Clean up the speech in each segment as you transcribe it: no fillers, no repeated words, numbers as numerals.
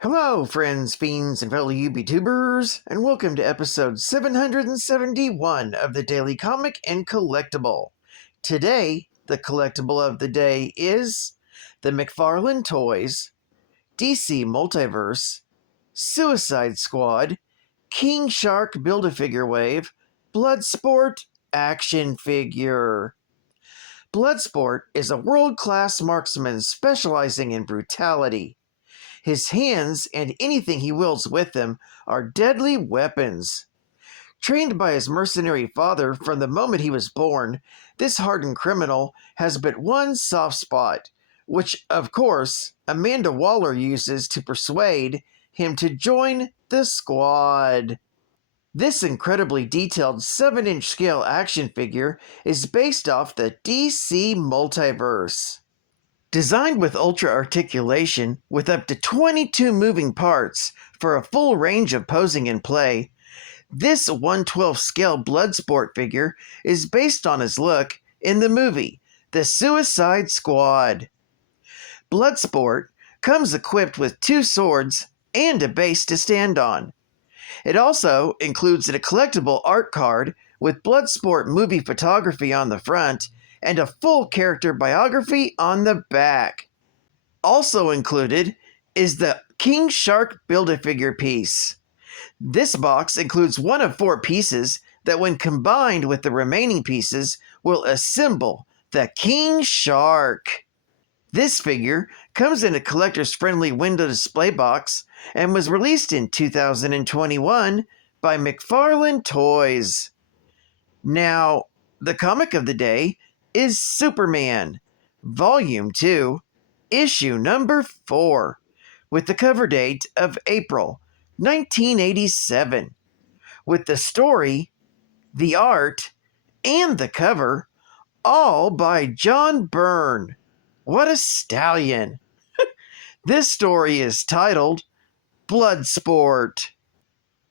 Hello, friends, fiends, and fellow YouTubers, and welcome to episode 771 of the Daily Comic and Collectible. Today, the collectible of the day is the McFarlane Toys, DC Multiverse, Suicide Squad, King Shark Build-A-Figure Wave, Bloodsport action figure. Bloodsport is a world-class marksman specializing in brutality. His hands and anything he wields with them are deadly weapons. Trained by his mercenary father from the moment he was born, this hardened criminal has but one soft spot, which, of course, Amanda Waller uses to persuade him to join the squad. This incredibly detailed 7-inch scale action figure is based off the DC Multiverse. Designed with ultra articulation with up to 22 moving parts for a full range of posing and play, this 1/12 scale Bloodsport figure is based on his look in the movie The Suicide Squad. Bloodsport comes equipped with 2 swords and a base to stand on. It also includes a collectible art card with Bloodsport movie photography on the front and a full character biography on the back. Also included is the King Shark Build-A-Figure piece. This box includes one of 4 pieces that, when combined with the remaining pieces, will assemble the King Shark. This figure comes in a collector's friendly window display box and was released in 2021 by McFarlane Toys. Now, the comic of the day is Superman, Volume 2, Issue number 4, with the cover date of April 1987, with the story, the art, and the cover all by John Byrne. What a stallion! This story is titled Bloodsport.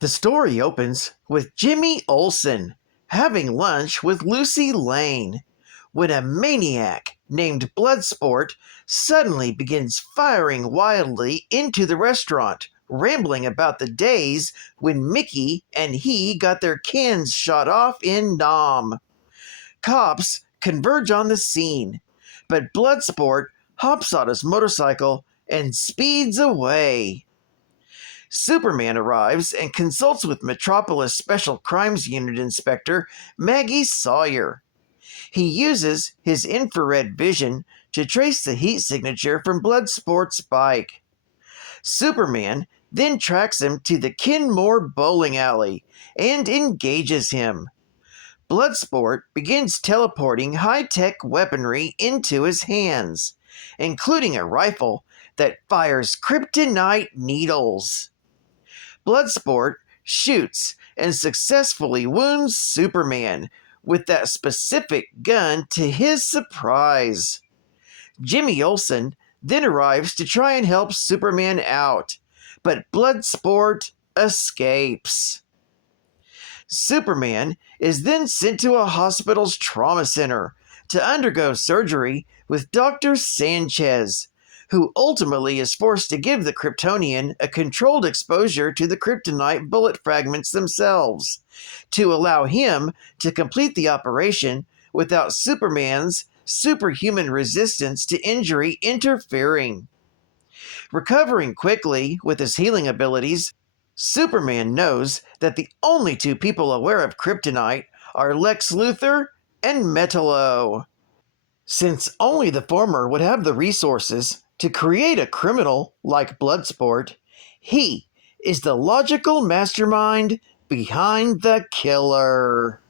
The story opens with Jimmy Olsen having lunch with Lucy Lane when a maniac named Bloodsport suddenly begins firing wildly into the restaurant, rambling about the days when Mickey and he got their cans shot off in Nam. Cops converge on the scene, but Bloodsport hops on his motorcycle and speeds away. Superman arrives and consults with Metropolis Special Crimes Unit Inspector Maggie Sawyer. He uses his infrared vision to trace the heat signature from Bloodsport's bike. Superman then tracks him to the Kenmore bowling alley and engages him. Bloodsport begins teleporting high-tech weaponry into his hands, including a rifle that fires kryptonite needles. Bloodsport shoots and successfully wounds Superman with that specific gun to his surprise. Jimmy Olsen then arrives to try and help Superman out, but Bloodsport escapes. Superman is then sent to a hospital's trauma center to undergo surgery with Dr. Sanchez, who ultimately is forced to give the Kryptonian a controlled exposure to the kryptonite bullet fragments themselves, to allow him to complete the operation without Superman's superhuman resistance to injury interfering. Recovering quickly with his healing abilities, Superman knows that the only 2 people aware of kryptonite are Lex Luthor and Metallo. Since only the former would have the resources to create a criminal like Bloodsport, he is the logical mastermind behind the killer.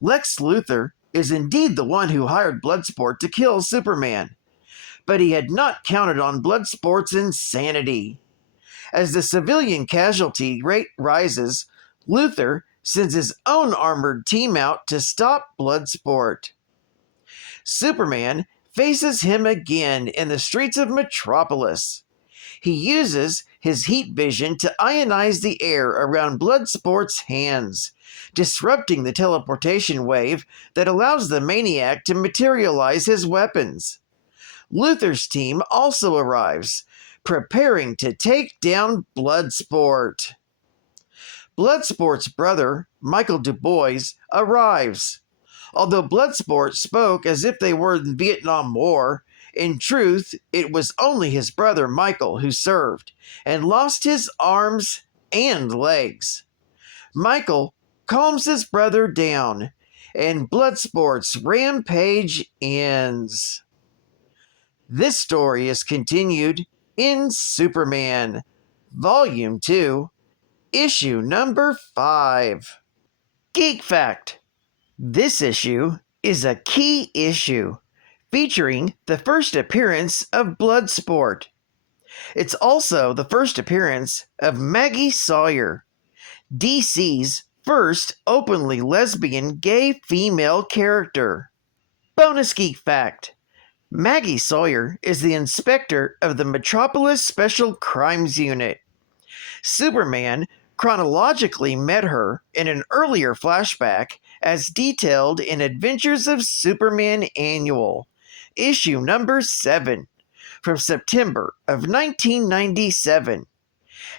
Lex Luthor is indeed the one who hired Bloodsport to kill Superman, but he had not counted on Bloodsport's insanity. As the civilian casualty rate rises, Luthor sends his own armored team out to stop Bloodsport. Superman faces him again in the streets of Metropolis. He uses his heat vision to ionize the air around Bloodsport's hands, disrupting the teleportation wave that allows the maniac to materialize his weapons. Luthor's team also arrives, preparing to take down Bloodsport. Bloodsport's brother, Michael Du Bois, arrives. Although Bloodsport spoke as if they were in the Vietnam War, in truth, it was only his brother Michael who served and lost his arms and legs. Michael calms his brother down, and Bloodsport's rampage ends. This story is continued in Superman, Volume 2, Issue number 5. Geek Fact: this issue is a key issue, featuring the first appearance of Bloodsport. It's also the first appearance of Maggie Sawyer, DC's first openly lesbian gay female character. Bonus Geek Fact: Maggie Sawyer is the inspector of the Metropolis Special Crimes Unit. Superman chronologically met her in an earlier flashback as detailed in Adventures of Superman Annual, issue number 7, from September of 1997.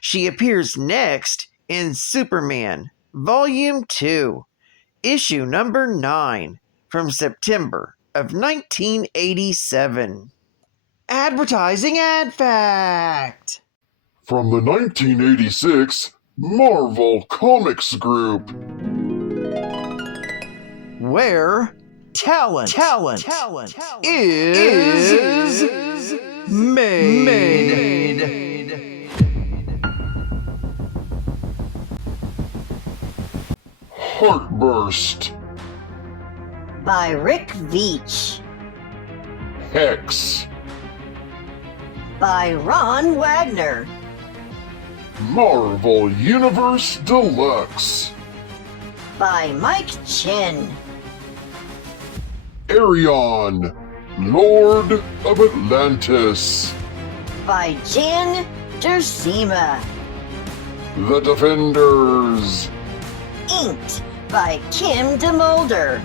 She appears next in Superman, Volume 2, issue number 9, from September of 1987. Advertising Ad Fact: From the 1986 Marvel Comics Group, where talent is made. Heartburst, by Rick Veitch, Hex, by Ron Wagner, Marvel Universe Deluxe, by Mike Chen, Arion, Lord of Atlantis, by Jan Dersima, The Defenders, inked by Kim DeMulder,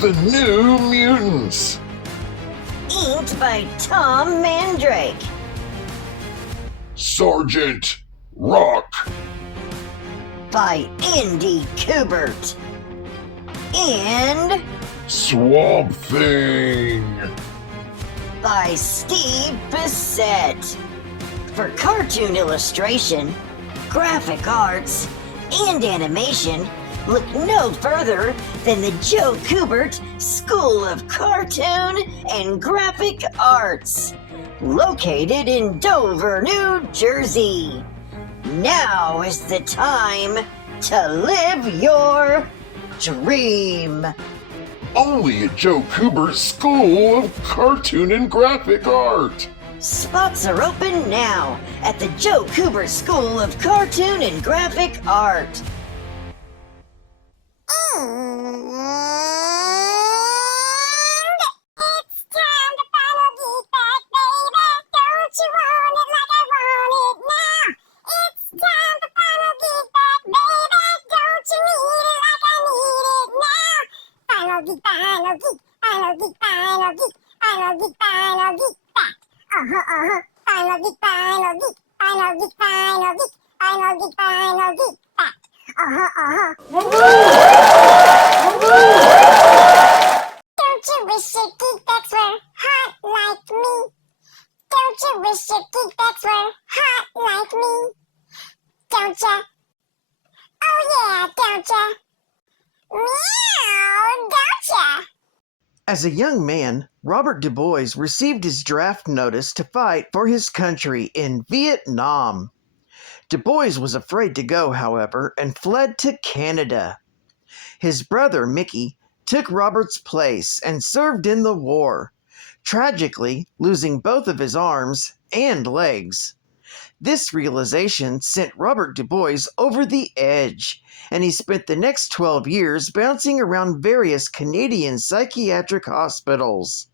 The New Mutants, inked by Tom Mandrake, Sergeant Rock, by Andy Kubert, and Swamp Thing. by Steve Bissett. For cartoon illustration, graphic arts, and animation, look no further than the Joe Kubert School of Cartoon and Graphic Arts, located in Dover, New Jersey. Now is the time to live your dream. Only at Joe Kubert's School of Cartoon and Graphic Art. Spots are open now at the Joe Kubert School of Cartoon and Graphic Art. Don't you wish your geek facts were hot like me? Don't you wish your geek facts were hot like me? Don't ya? Oh yeah, don't ya? Meow, don't ya? As a young man, Robert Du Bois received his draft notice to fight for his country in Vietnam. Du Bois was afraid to go, however, and fled to Canada. His brother, Mickey, took Robert's place and served in the war, tragically losing both of his arms and legs. This realization sent Robert Du Bois over the edge, and he spent the next 12 years bouncing around various Canadian psychiatric hospitals.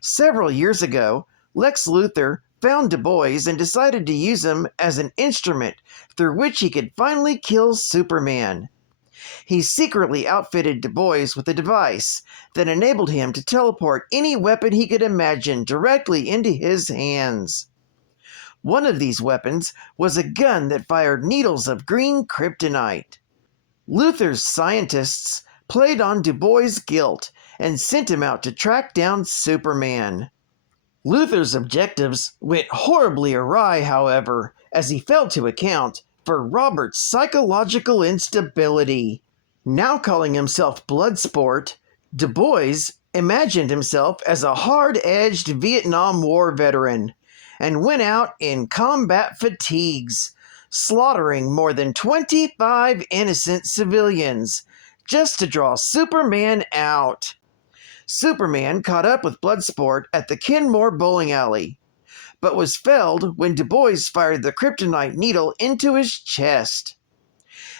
Several years ago, Lex Luthor found Du Bois and decided to use him as an instrument through which he could finally kill Superman. He secretly outfitted Du Bois with a device that enabled him to teleport any weapon he could imagine directly into his hands. One of these weapons was a gun that fired needles of green kryptonite. Luthor's scientists played on Du Bois' guilt and sent him out to track down Superman. Luthor's objectives went horribly awry, however, as he failed to account for Robert's psychological instability. Now calling himself Bloodsport, Du Bois imagined himself as a hard-edged Vietnam War veteran and went out in combat fatigues, slaughtering more than 25 innocent civilians just to draw Superman out. Superman caught up with Bloodsport at the Kenmore bowling alley, but was felled when Du Bois fired the kryptonite needle into his chest.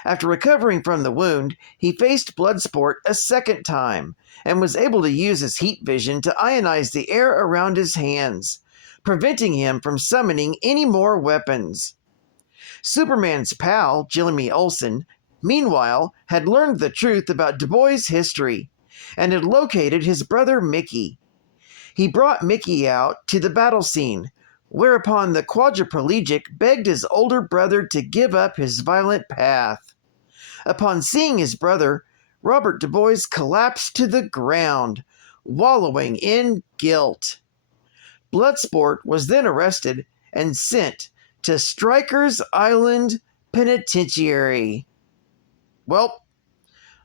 After recovering from the wound, he faced Bloodsport a second time and was able to use his heat vision to ionize the air around his hands, preventing him from summoning any more weapons. Superman's pal, Jimmy Olsen, meanwhile, had learned the truth about Du Bois' history and had located his brother Mickey. He brought Mickey out to the battle scene, whereupon the quadriplegic begged his older brother to give up his violent path. Upon seeing his brother, Robert Du Bois collapsed to the ground, wallowing in guilt. Bloodsport was then arrested and sent to Stryker's Island Penitentiary. Well,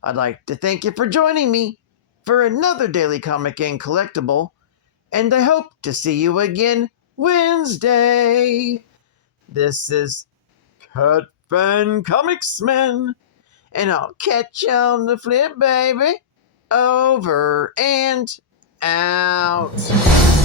I'd like to thank you for joining me for another Daily Comic and Collectible, and I hope to see you again Wednesday. This is Cut Fan Comicsman, and I'll catch you on the flip, baby. Over and out.